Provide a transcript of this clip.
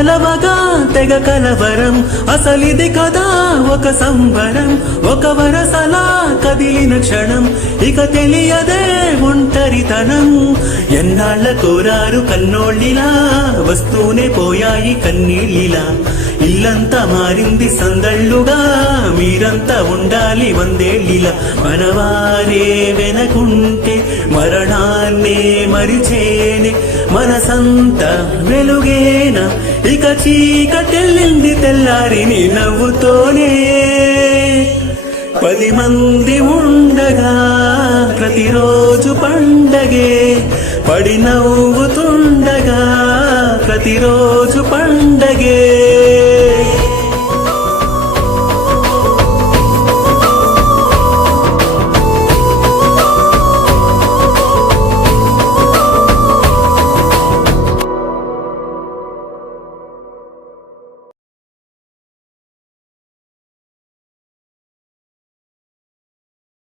కలవగా తెగ కలవరం, అసలిది కదా ఒక సంబరం. ఒక వరసలా కదిలిన క్షణం, ఇక తెలియదే ఒంటరితనం. ఎన్నాళ్ళ కోరారు కన్నోళ్ళిలా, వస్తూనే పోయాయి కన్నీళ్ళిలా. ఇల్లంతా మారింది సందళ్ళుగా, మీరంతా ఉండాలి వందేళ్ళిలా. మనవారే వెనకుంటే మరణాన్నే మరిచేనే, మనసంతా వెలుగేనా ఇక చీకటెళ్ళింది తెల్లారి నీ నవ్వుతోనే. 10 మంది ఉండగా ప్రతిరోజు పండగే, పడి నవ్వుతుండగా ప్రతిరోజు పండగే.